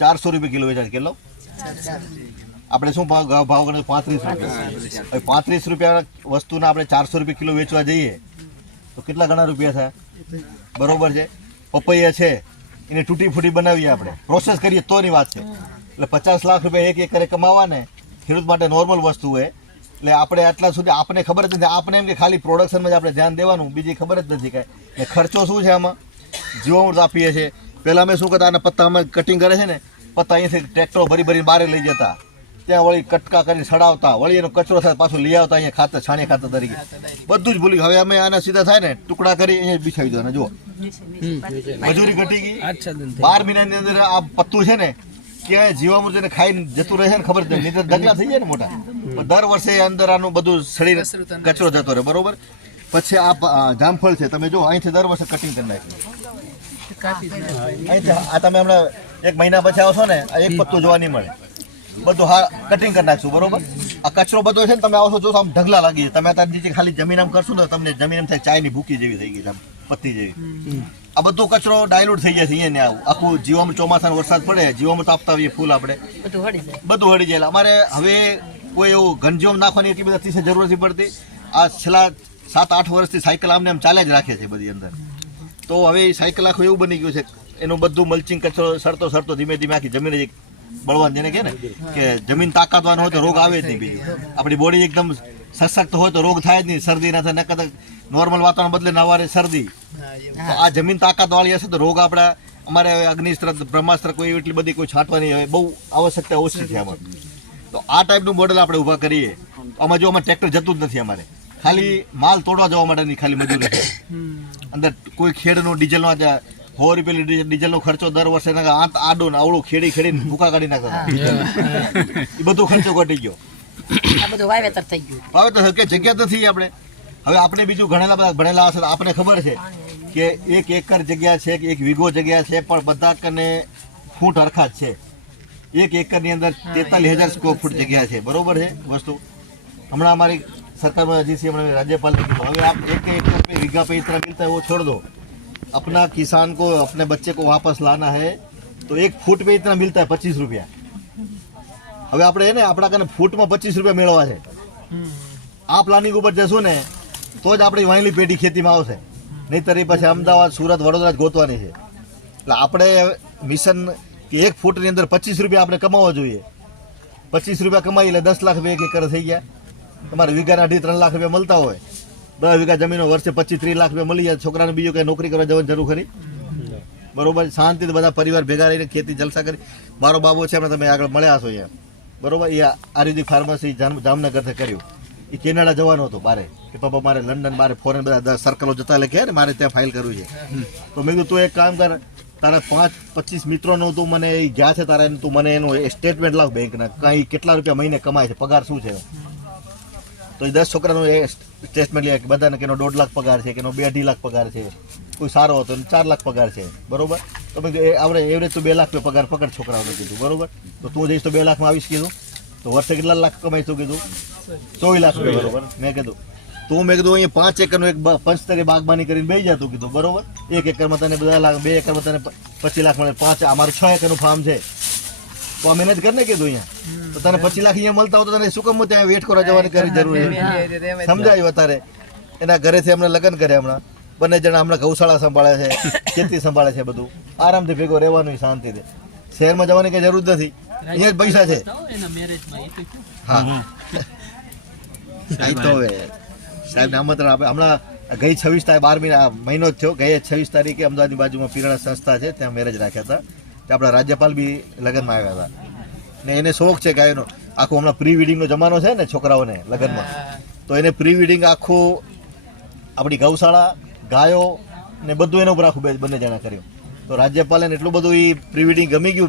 ચારસો રૂપિયા કિલો વેચાય કેટલો? આપણે શું ભાવ ભાવ ગણે પાંત્રીસ રૂપિયા. હવે પાંત્રીસ રૂપિયા વસ્તુના આપણે ચારસો રૂપિયા કિલો વેચવા જઈએ તો કેટલા ઘણા રૂપિયા થાય? બરોબર છે? પપૈયા છે. એને તૂટી ફૂટી બનાવીએ આપણે. પ્રોસેસ કરીએ તોની વાત છે. એટલે પચાસ લાખ રૂપિયા એક એકરે કમાવા ને ખેડૂત માટે નોર્મલ વસ્તુ હોય. એટલે આપણે આટલા સુધી આપણે ખબર જ નથી. આપણે એમ કે ખાલી પ્રોડક્શનમાં જ આપણે ધ્યાન દેવાનું બીજી ખબર જ નથી કાંઈ. ખર્ચો શું છે આમાં? જીવામૃત આપીએ છીએ. પહેલાં અમે શું કરતા આના પત્તા અમે કટિંગ કરે છે ને પત્તા અહીંયાથી ટ્રેક્ટરો ભરી ભરીને બહાર લઈ જતા. ત્યાં વળી કટકા કરીને સડાવતા. વળી એનો કચરો થાય પાછું લઈ આવતા અહીંયા ખાતર છાણિયા ખાતર તરીકે. બધું જ ભૂલી હવે અમે આના સીધા થાય ને ટુકડા કરી અહીંયા બિછાવી દો જુઓ. મજૂરી ઘટી ગઈ. બાર મહિનાની અંદર આ પત્તું છે ને ક્યાંય જીવામૃત એને ખાઈને જતું રહે છે ને ખબર જ નથી નહીંતર થઈ જાય ને મોટા. દર વર્ષે અંદર આનું બધું સડી કચરો જતો રહે. બરોબર? પછી આ જામફળ છે. તમે જો અહીંથી દર વર્ષે કટિંગ કરી નાખ્યું આ તમે હમણાં એક મહિના પછી આવશો ને આ એક પત્તું જોવા નહીં મળે. બધું હા કટિંગ કરી નાખશું બરોબર? આ કચરો બધો છે ને તમે આવશો જોશો આમ ઢગલા લાગી જાય. તમે અત્યારે નીચે ખાલી જમીન આમ કરશો ને તમને જમીન એમ થાય ચાયની ભૂકી જેવી થઈ ગઈ છે પત્તી જેવી. આ બધો કચરો ડાયલ્યુટ થઈ જાય છે અહીંયા ને આવું. આખું જીવામાં ચોમાસાનો વરસાદ પડે જીવામાં તાપતા હોઈએ ફૂલ આપણે. બધું હળી જાય. બધું હળી જાય. અમારે હવે કોઈ એવું ઘનજીવમ નાખવાની એટલી બધી અતિશય જરૂર નથી પડતી. આ છેલ્લા સાત આઠ વર્ષથી સાયકલ આમને આમ ચાલ્યા જ રાખે છે બધી અંદર. તો હવે એ સાયકલ આખું એવું બની ગયું છે એનું બધું મલ્ચિંગ કચરો સરતો સરતો ધીમે ધીમે આખી જમીન જ બળવાન જેને કહે ને, કે જમીન તાકાતવાન હોય તો રોગ આવે જ નહીં બીજું. આપણી બોડી એકદમ સશક્ત હોય તો રોગ થાય જ નહીં. શરદી ના થાય, નકર નોર્મલ વાતાવરણ બદલે નવારે શરદી. આ જમીન તાકાત વાળી હશે તો રોગ આપણા, અમારે અગ્નિસ્ત્ર, બ્રહ્માસ્ત્ર કોઈ એટલી બધી કોઈ છાંટવાની હવે બહુ આવશ્યકતા ઓછી છે અમારે તો આ ટાઈપનું મોડેલ આપણે ઊભા કરીએ. આમાં જો અમારે ટ્રેક્ટર જતું જ નથી અમારે. ખાલી માલ તોડવા જવા માટેની ખાલી મજૂરી છે. અંદર કોઈ ખેડનો ડીઝલનો આજે સો રૂપિયા ડીઝલ ડીઝલનો ખર્ચો દર વર્ષે આંત આડો ને આવડું ખેડી ખેડીને ભૂકા કાઢી નાખતા એ બધો ખર્ચો ઘટી ગયો. આ બધું વાવેતર થઈ ગયું. હવે તો કે જગ્યા નથી આપણે. હવે આપણે બીજું ઘણા બધા ભણેલા હશે તો આપણે ખબર છે કે એક એકર જગ્યા છે કે એક વીઘો જગ્યા છે પણ બધા કને ફૂટ હરખા જ છે. એક એકરની અંદર તેતાલીસ હજાર સ્ક્વેર ફૂટ જગ્યા છે. બરોબર છે વસ્તુ? હમણાં અમારી સરકારમાં હજી છે હમણાં राज्यपाल ने कहा, હવે આપ एक एकड़ पे बीघा पे इतना मिलता है वो छोड़ दो अपना किसान को अपने बच्चे को वापस लाना है तो एक फूट पे इतना मिलता है पच्चीस रुपया હવે આપણે એને આપણા કને ફૂટમાં પચીસ રૂપિયા મેળવવા છે આ પ્લાનિંગ ઉપર જશું ને તો જ આપણી વાયલી પેઢી ખેતીમાં આવશે નહીંતર એ પછી અમદાવાદ સુરત વડોદરા જ ગોતવાની છે એટલે આપણે મિશન કે એક ફૂટની અંદર પચીસ રૂપિયા આપણે કમાવા જોઈએ પચીસ રૂપિયા કમાઈ એટલે દસ લાખ રૂપિયા એક એકર થઈ ગયા તમારે વીઘાના અઢી ત્રણ લાખ રૂપિયા મળતા હોય. દસ વીઘા જમીનો વર્ષે પચીસ ત્રીસ લાખ રૂપિયા મળી જાય. છોકરાને બીજું કઈ નોકરી કરવા જવાની જરૂર ખરી? બરોબર? શાંતિથી બધા પરિવાર ભેગા રહીને ખેતી જલસા કરી. મારો બાબો છે તમે આગળ મળ્યા છો અહીંયા. બરોબર? એ આયુર્વેદિક ફાર્મસી જામનગર જામનગરથી કર્યું. એ કેનેડા જવાનો હતો બારે. કે પપ્પા મારે લંડન, મારે ફોરેન બધા સર્કલો જતા લખ્યા ને મારે ત્યાં ફાઇલ કરવી છે. તો મેં કીધું, તું એક કામ કર. તારા પાંચ પચીસ મિત્રોનો તું મને એ ગયા છે, તારા તું મને એનું સ્ટેટમેન્ટ લાવ બેંકના કઈ કેટલા રૂપિયા મહિને કમાય છે? પગાર શું છે? તો એ દસ છોકરાનું એ સ્ટેટમેન્ટ લે કે બધાને કેનો દોઢ લાખ પગાર છે કેનો બે અઢી લાખ પગાર છે. કોઈ સારો હતો ચાર લાખ પગાર છે. બરોબર? તો મેં કીધું આપણે એવરેજ તો બે લાખ રૂપિયા પગાર પકડ છોકરાઓને કીધું. બરોબર? તો તું જઈશ તો બે લાખમાં આવીશ કીધું. તો વર્ષે કેટલા લાખ કમાઈશ કીધું? ચોવીસ લાખ રૂપિયા, બરોબર? મેં કીધું. તું મેં કીધું અહીંયા પાંચ એકરનું એક પંચતરી બાગબાની કરીને બે જતું કીધું. બરોબર? એક એકરમાં તને બધા લાખ, બે એકરમાં તને પચીસ લાખ મળે. પાંચ, અમારું છ એકરનું ફાર્મ છે. તો આ મહેનત કરીને કીધું અહીંયા. તો તને પચીસ લાખ અહીંયા મળતા હોય તો તને શું કમ ત્યાં વેટ કરવા જવાની કરી જરૂર સમજાય વધારે. એના ઘરેથી અમને લગ્ન કર્યા હમણાં. બંને જણા હમણાં ગૌશાળા સંભાળે છે ખેતી સંભાળે છે બધું. આરામથી ભેગો રહેવાનું શાંતિથી. શહેરમાં જવાની કઈ જરૂર નથી. અહીંયા જ પૈસા છે. હા. તો હવે સાહેબ આમંત્રણ આપે. હમણાં ગઈ છવ્વીસ તારીખ બારમી મહિનો જ થયો. ગઈ છવ્વીસ તારીખે અમદાવાદની બાજુમાં પીરાણા સંસ્થા છે. ત્યાં મેરેજ રાખ્યા હતા. આપણા રાજ્યપાલ બી લગ્નમાં આવ્યા હતા. ને એને શોખ છે ગાયનો આખું હમણાં પ્રી વેડિંગનો જમાનો છે ને છોકરાઓને લગ્નમાં. તો એને પ્રી વેડિંગ આખું આપણી ગૌશાળા, ગાયો ને બધું એના ઉપર આખું બંને જણા કર્યું. તો રાજ્યપાલે એટલું બધું એ પ્રી વેડિંગ ગમી ગયું.